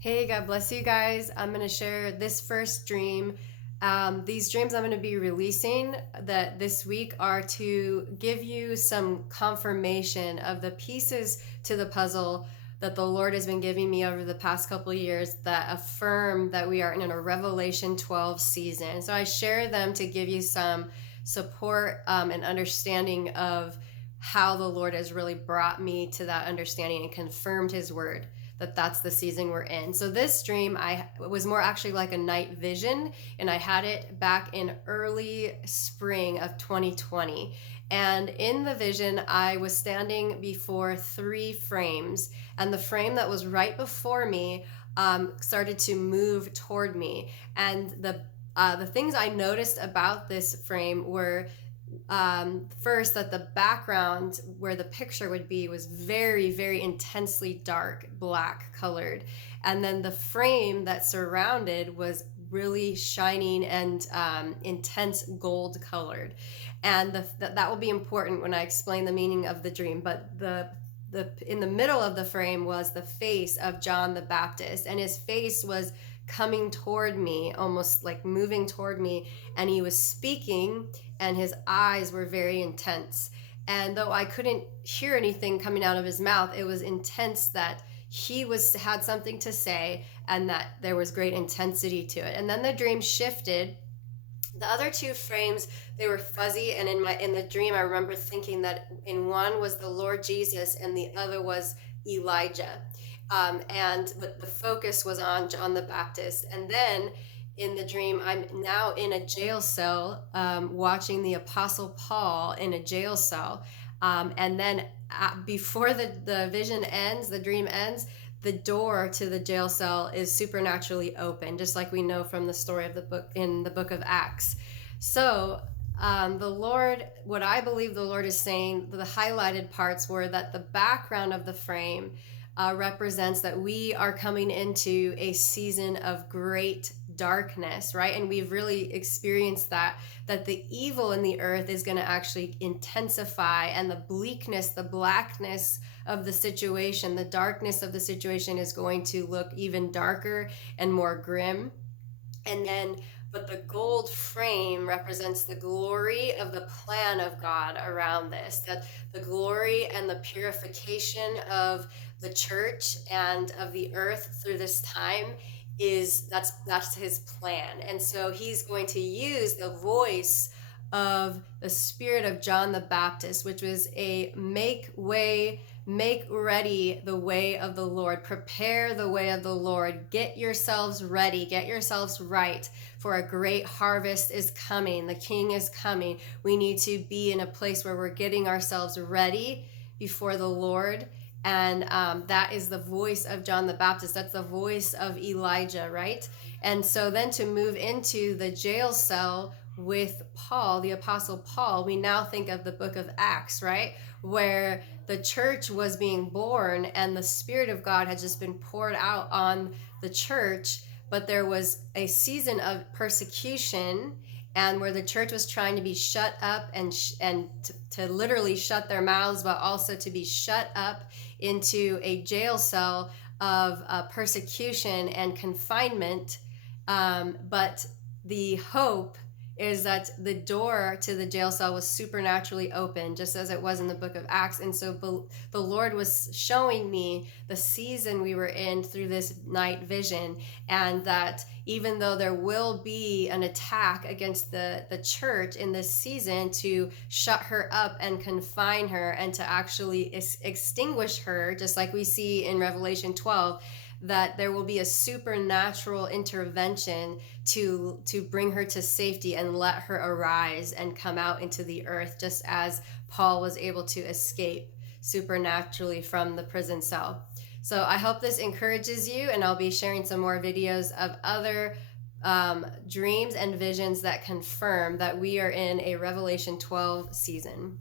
Hey, God bless you guys. I'm going to share this first dream. These dreams I'm going to be releasing that this week are to give you some confirmation of the pieces to the puzzle that the Lord has been giving me over the past couple of years that affirm that we are in a Revelation 12 season. So I share them to give you some support and understanding of how the Lord has really brought me to that understanding and confirmed his word that that's the season we're in. So this dream I was more actually like a night vision, and I had it back in early spring of 2020. And in the vision, I was standing before three frames, and the frame that was right before me started to move toward me. And the things I noticed about this frame were first, that the background where the picture would be was very, very intensely dark black colored, and then the frame that surrounded was really shining and intense gold colored. And that will be important when I explain the meaning of the dream. But the in the middle of the frame was the face of John the Baptist, and his face was coming toward me, almost like moving toward me, and he was speaking, and his eyes were very intense. And though I couldn't hear anything coming out of his mouth, it was intense that he had something to say, and that there was great intensity to it. And then the dream shifted. The other two frames, they were fuzzy, and in the dream I remember thinking that in one was the Lord Jesus and the other was Elijah. And but the focus was on John the Baptist. And then in the dream, I'm now in a jail cell, watching the Apostle Paul in a jail cell. And then before the vision ends, the dream ends, the door to the jail cell is supernaturally open, just like we know from the story of the book in the book of Acts. So the Lord, what I believe the Lord is saying, the highlighted parts were that the background of the frame represents that we are coming into a season of great darkness, right? And we've really experienced that the evil in the earth is going to actually intensify, and the bleakness, the blackness of the situation, the darkness of the situation is going to look even darker and more grim. And then, but the gold frame represents the glory of the plan of God around this, that the glory and the purification of the church and of the earth through this time is that's his plan. And so he's going to use the voice of the spirit of John the Baptist, which was a make ready the way of the Lord, prepare the way of the Lord, get yourselves ready, get yourselves right, for a great harvest is coming, the king is coming. We need to be in a place where we're getting ourselves ready before the Lord. And that is the voice of John the Baptist. That's the voice of Elijah, right? And so then to move into the jail cell with Paul, the Apostle Paul, we now think of the book of Acts, right? Where the church was being born and the Spirit of God had just been poured out on the church, but there was a season of persecution, and where the church was trying to be shut up and to literally shut their mouths, but also to be shut up into a jail cell of persecution and confinement. But the hope is that the door to the jail cell was supernaturally open, just as it was in the book of Acts. And so the Lord was showing me the season we were in through this night vision, and that even though there will be an attack against the church in this season to shut her up and confine her and to actually extinguish her, just like we see in Revelation 12, that there will be a supernatural intervention to bring her to safety and let her arise and come out into the earth, just as Paul was able to escape supernaturally from the prison cell. So I hope this encourages you, and I'll be sharing some more videos of other dreams and visions that confirm that we are in a Revelation 12 season.